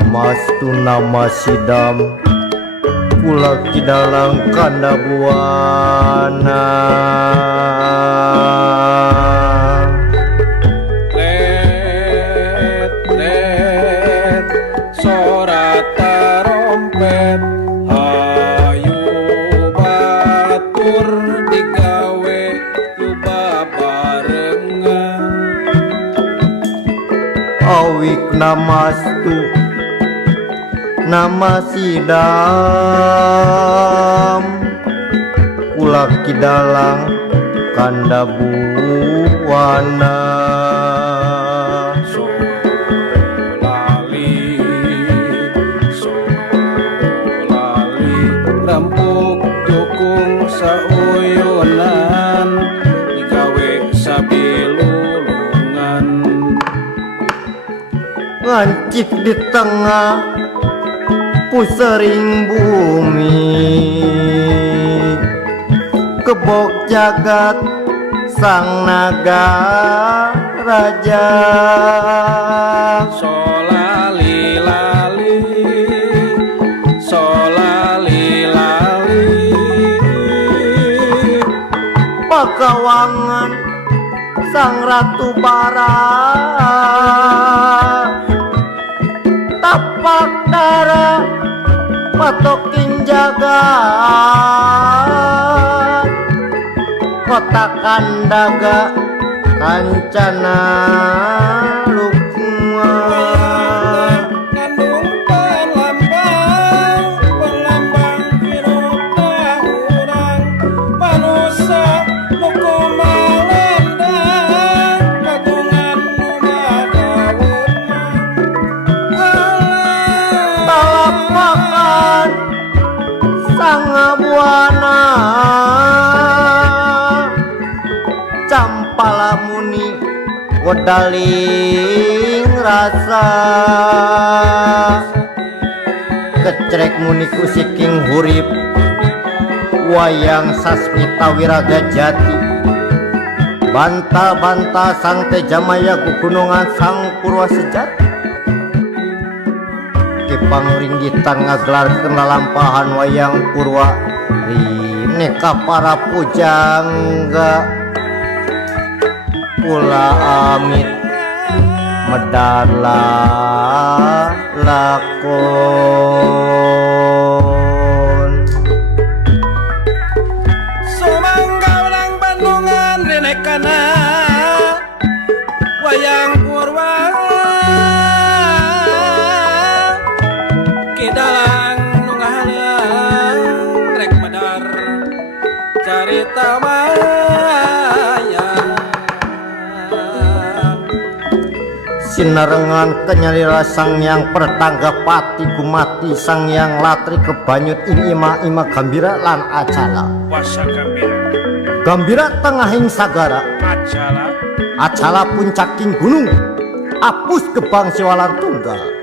Namastu namasidam kula kidalang kanda buana let let sorat tarompet hayu batur digawe yuba barengan awik namastu namasidam kula kidalang kanda buana solali rampuk dukung sauyunan digawe sabilulungan ngancik di tengah pusering bumi kebok jagat sang naga raja solali lali pakawangan sang ratu bara tapak darah patoking jagat kotakan daga kancana lukma ngandung pelambang hirup urang manusia nuku malendang kagungan numadaun talapakan sang buana campala muni wedaling rasa kecrek muni kusiking hurip wayang sasmita wiraga jati banta-banta sang tejamaya kugunungan sang purwa sejati pangringgitan ngagelar kenalampahan wayang purwa rineka para pujangga pula amit medala lakon sumangga ulang bandungan rinekana wayang purwa kidalang nungahalang rek medar carita mayang sinarengan kenyalira sang yang pertangga pati gumati sang yang latri kebanyut ima gambira lan acala wasa gambira gambira tengahing sagara acala puncaking gunung apus gebang siwalan tunggal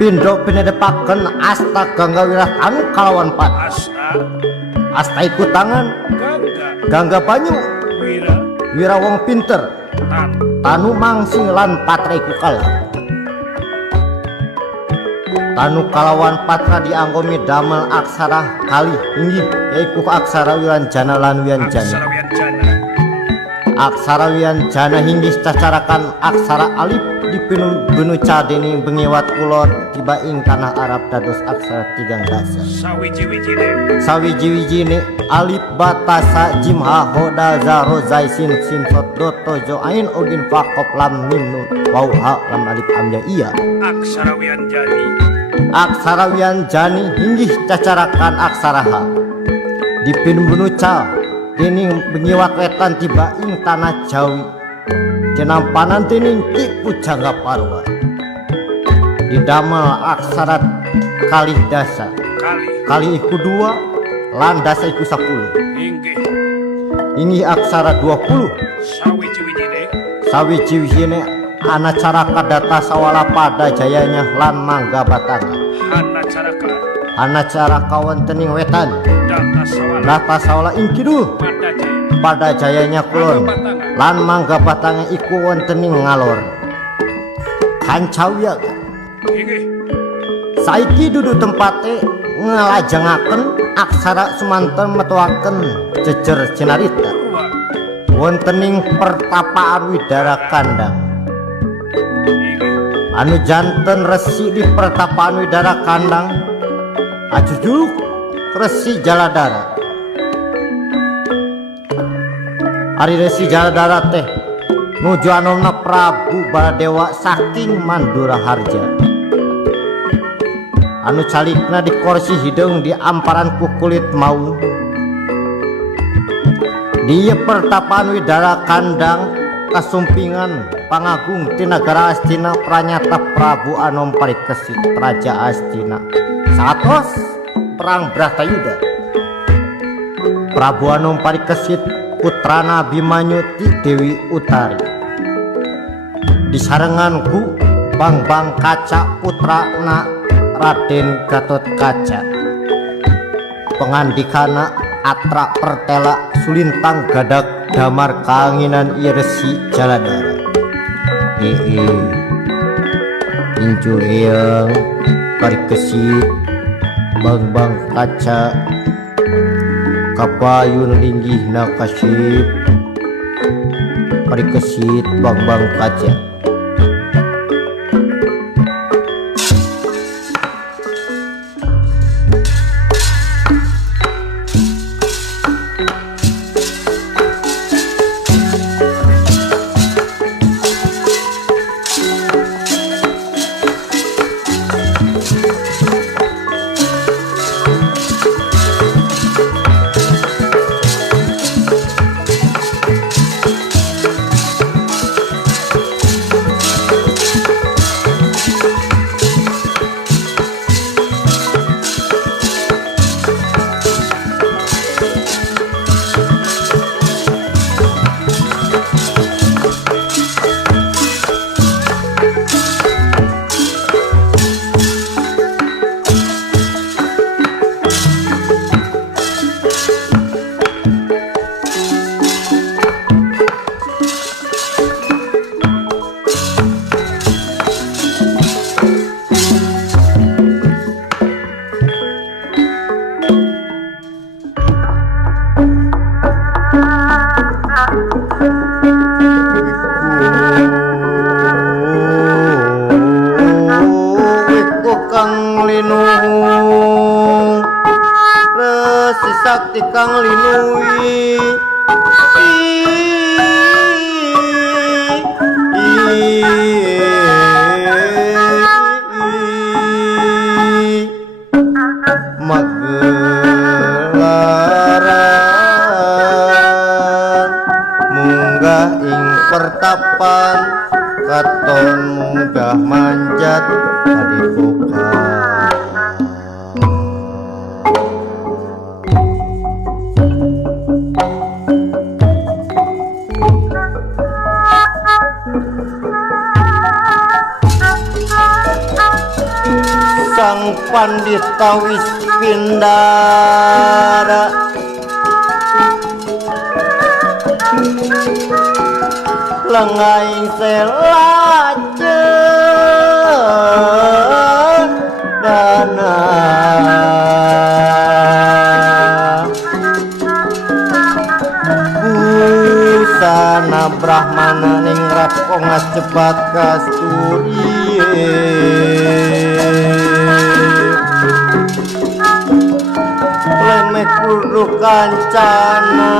Pindro pinedepaken asta gangga wiratanu kalawan pat asta ikut tangan gangga banyu wira wong pinter tanu mangsing lan patra iku kalah tanu kalawan patra dianggomi damel aksara kali inggih yaiku aksara wianjana lan wianjana aksara wianjana hinggih cacarakan aksara alif dipinu benu cadeni bengiwat kulon tiba ing tanah Arab dados aksara 13 sawiji-wijine alif batasa jim ha hoda za ro zai sin sin sot do to jo ain ogin fa qaf lam mim nun waw ha lam alif amya iya aksara wianjani hinggih cacarakan aksara ha dipinu benu ca deni bengiwat wetan tiba ing tanah Jawi jenampanan tining ki pujangga parwa didamel aksara kalih dasa kali iku 2 lan dasa iku 10 ini aksara 20 sawiji-wijine ana caraka data sawala pada jayanya lan mangga batanga ana caraka wontening wetan data sawala ing kidul pada jayanya kulon lan mangga batanga iku wontening ngalor kancawiyaga. Inggih. Saiki dudu tempate ngalajengaken aksara sumanten metuaken jejer jenarita Purwa. wontening pertapaan Widara Kandang. Inggih. Anu janten resi di pertapaan Widara Kandang ajujuluk Resi Jaladara. Ari Resi Jaladara teh nuju anonna Prabu Baladewa saking Mandura Harja. Anu calikna di kursi hidung di amparan ku kulit mau. Di pertapaan Widara Kandang kasumpingan pangagung ti nagara Astina pranyata Prabu Anom Parikesit Raja Astina satos perang Bratayuda. Prabu Anom Parikesit putrana Abimanyu ti Dewi Utari disarengan ku Bang Kaca putrana Raden Gatot Kaca. Pengandikana Atra Pertela sulintang gadak damar kaanginan Resi Jaladara. Incu eyang Parikesit Bang Kaca kapayun linggihna kasip Parikesit Bang Kaca. Resi Sakti kang linui magelaran munggah ing pertapan katon munggah manjat padepokan. Sang Pandita Wispindara lengaing selajen dana busana Brahmana ning rapongas cepat kasturiye lemeh kudu kancana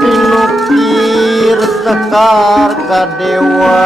inukir sekar kadewa